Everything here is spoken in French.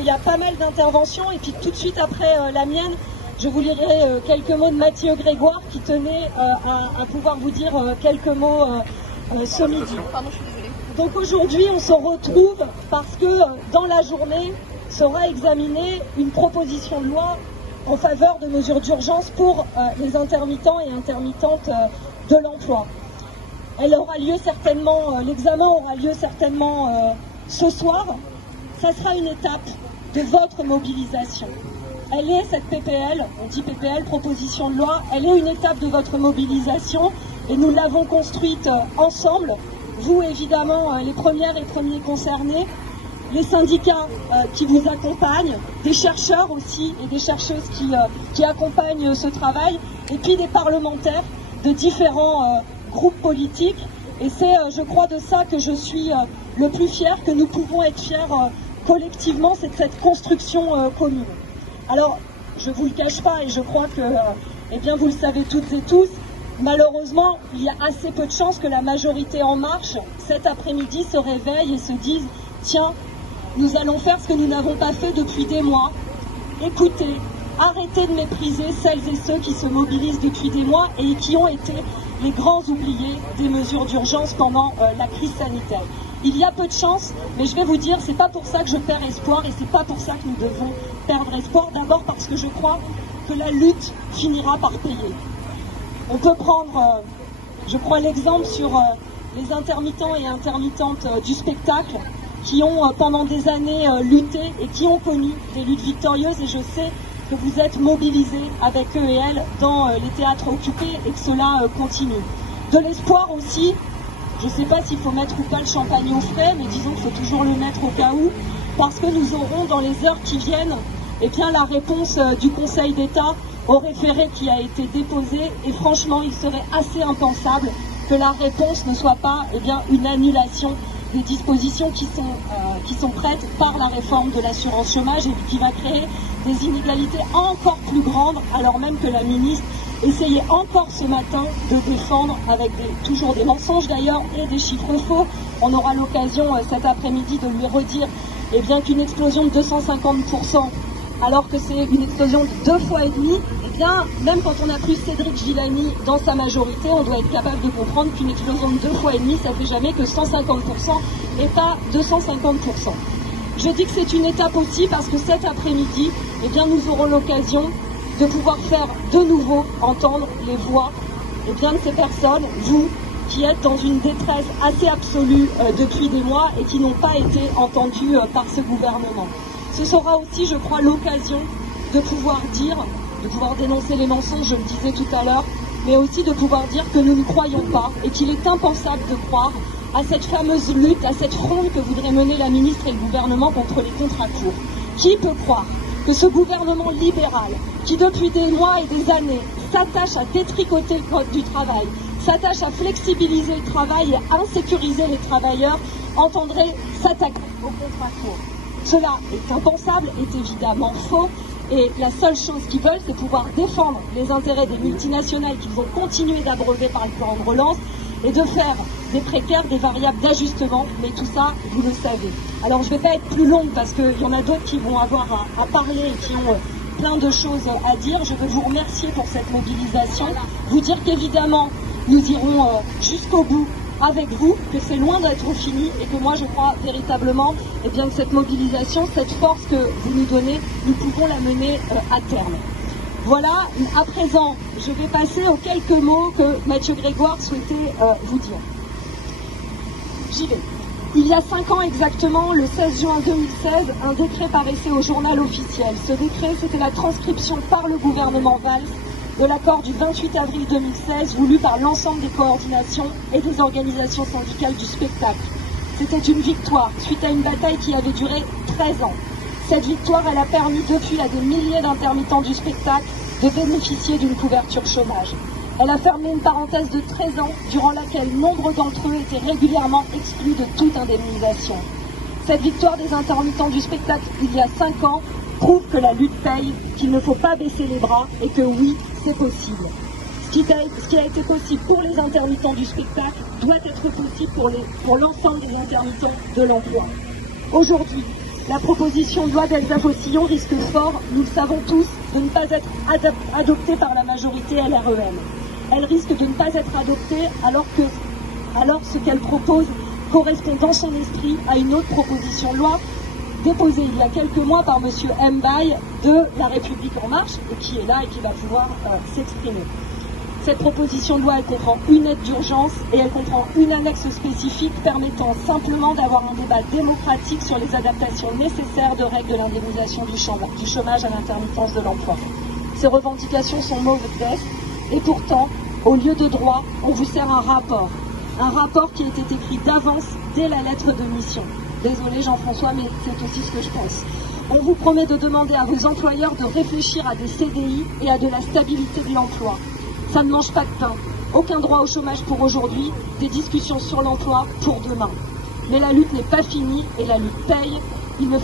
qu'il y a pas mal d'interventions, et puis tout de suite après la mienne, je vous lirai quelques mots de Mathieu Grégoire qui tenait à pouvoir vous dire quelques mots ce midi. Pardon, je suis désolée. Donc aujourd'hui, on se retrouve parce que dans la journée sera examinée une proposition de loi en faveur de mesures d'urgence pour les intermittents et intermittentes de l'emploi. Elle aura lieu certainement, l'examen aura lieu certainement ce soir. Ça sera une étape de votre mobilisation. Elle est, cette PPL, on dit PPL, proposition de loi, elle est une étape de votre mobilisation et nous l'avons construite ensemble. Vous, évidemment, les premières et premiers concernés, les syndicats qui vous accompagnent, des chercheurs aussi et des chercheuses qui accompagnent ce travail, et puis des parlementaires de différents groupes politiques. Et c'est, je crois, de ça que je suis le plus fier, que nous pouvons être fiers collectivement, c'est de cette construction commune. Alors, je ne vous le cache pas, et je crois que eh bien, vous le savez toutes et tous, malheureusement, il y a assez peu de chances que la majorité En Marche, cet après-midi, se réveille et se dise « Tiens, nous allons faire ce que nous n'avons pas fait depuis des mois. Écoutez, arrêtez de mépriser celles et ceux qui se mobilisent depuis des mois et qui ont été les grands oubliés des mesures d'urgence pendant la crise sanitaire. » Il y a peu de chance, mais je vais vous dire, c'est pas pour ça que je perds espoir et c'est pas pour ça que nous devons perdre espoir. D'abord parce que je crois que la lutte finira par payer. On peut prendre, je crois, l'exemple sur les intermittents et intermittentes du spectacle qui ont pendant des années lutté et qui ont connu des luttes victorieuses, et je sais que vous êtes mobilisés avec eux et elles dans les théâtres occupés et que cela continue. De l'espoir aussi. Je ne sais pas s'il faut mettre ou pas le champagne au frais, mais disons qu'il faut toujours le mettre au cas où, parce que nous aurons dans les heures qui viennent eh bien, la réponse du Conseil d'État au référé qui a été déposé, et franchement il serait assez impensable que la réponse ne soit pas eh bien, une annulation des dispositions qui sont prêtes par la réforme de l'assurance chômage et qui va créer des inégalités encore plus grandes, alors même que la ministre essayait encore ce matin de défendre, avec toujours des mensonges d'ailleurs et des chiffres faux. On aura l'occasion cet après-midi de lui redire eh bien, qu'une explosion de 250%, alors que c'est une explosion de 2 fois et demi, eh bien, même quand on a plus Cédric Villani dans sa majorité, on doit être capable de comprendre qu'une explosion de 2 fois et demi, ça fait jamais que 150% et pas 250%. Je dis que c'est une étape aussi parce que cet après-midi, eh bien, nous aurons l'occasion de pouvoir faire de nouveau entendre les voix eh bien, de ces personnes, vous, qui êtes dans une détresse assez absolue depuis des mois et qui n'ont pas été entendues par ce gouvernement. Ce sera aussi, je crois, l'occasion de pouvoir dire, de pouvoir dénoncer les mensonges, je le disais tout à l'heure, mais aussi de pouvoir dire que nous ne croyons pas et qu'il est impensable de croire à cette fameuse lutte, à cette fronde que voudraient mener la ministre et le gouvernement contre les contrats courts. Qui peut croire que ce gouvernement libéral, qui depuis des mois et des années s'attache à détricoter le code du travail, s'attache à flexibiliser le travail et à insécuriser les travailleurs, entendrait s'attaquer aux contrats courts? Cela est impensable, est évidemment faux, et la seule chose qu'ils veulent, c'est pouvoir défendre les intérêts des multinationales qu'ils vont continuer d'abreuver par le plan de relance et de faire des précaires des variables d'ajustement, mais tout ça, vous le savez. Alors je ne vais pas être plus longue parce qu'il y en a d'autres qui vont avoir à parler et qui ont plein de choses à dire. Je veux vous remercier pour cette mobilisation, vous dire qu'évidemment, nous irons jusqu'au bout avec vous, que c'est loin d'être fini et que moi je crois véritablement eh bien, que cette mobilisation, cette force que vous nous donnez, nous pouvons la mener à terme. Voilà, à présent, je vais passer aux quelques mots que Mathieu Grégoire souhaitait vous dire. J'y vais. Il y a 5 ans exactement, le 16 juin 2016, un décret paraissait au journal officiel. Ce décret, c'était la transcription par le gouvernement Valls de l'accord du 28 avril 2016 voulu par l'ensemble des coordinations et des organisations syndicales du spectacle. C'était une victoire suite à une bataille qui avait duré 13 ans. Cette victoire, elle a permis depuis à des milliers d'intermittents du spectacle de bénéficier d'une couverture chômage. Elle a fermé une parenthèse de 13 ans durant laquelle nombre d'entre eux étaient régulièrement exclus de toute indemnisation. Cette victoire des intermittents du spectacle il y a 5 ans prouve que la lutte paye, qu'il ne faut pas baisser les bras et que oui, c'est possible. Ce qui a été possible pour les intermittents du spectacle doit être possible pour l'ensemble des intermittents de l'emploi. Aujourd'hui, La proposition de loi d'Elsa Faucillon risque fort, nous le savons tous, de ne pas être adoptée par la majorité LREM. Elle risque de ne pas être adoptée alors ce qu'elle propose correspond dans son esprit à une autre proposition de loi déposée il y a quelques mois par M. Mbaye de La République En Marche, et qui est là et qui va pouvoir s'exprimer. Cette proposition de loi, elle comprend une aide d'urgence et elle comprend une annexe spécifique permettant simplement d'avoir un débat démocratique sur les adaptations nécessaires de règles de l'indemnisation du chômage à l'intermittence de l'emploi. Ces revendications sont modestes et pourtant, au lieu de droit, on vous sert un rapport qui était écrit d'avance dès la lettre de mission. Désolé Jean-François, mais c'est aussi ce que je pense. On vous promet de demander à vos employeurs de réfléchir à des CDI et à de la stabilité de l'emploi. Ça ne mange pas de pain. Aucun droit au chômage pour aujourd'hui, des discussions sur l'emploi pour demain. Mais la lutte n'est pas finie et la lutte paye.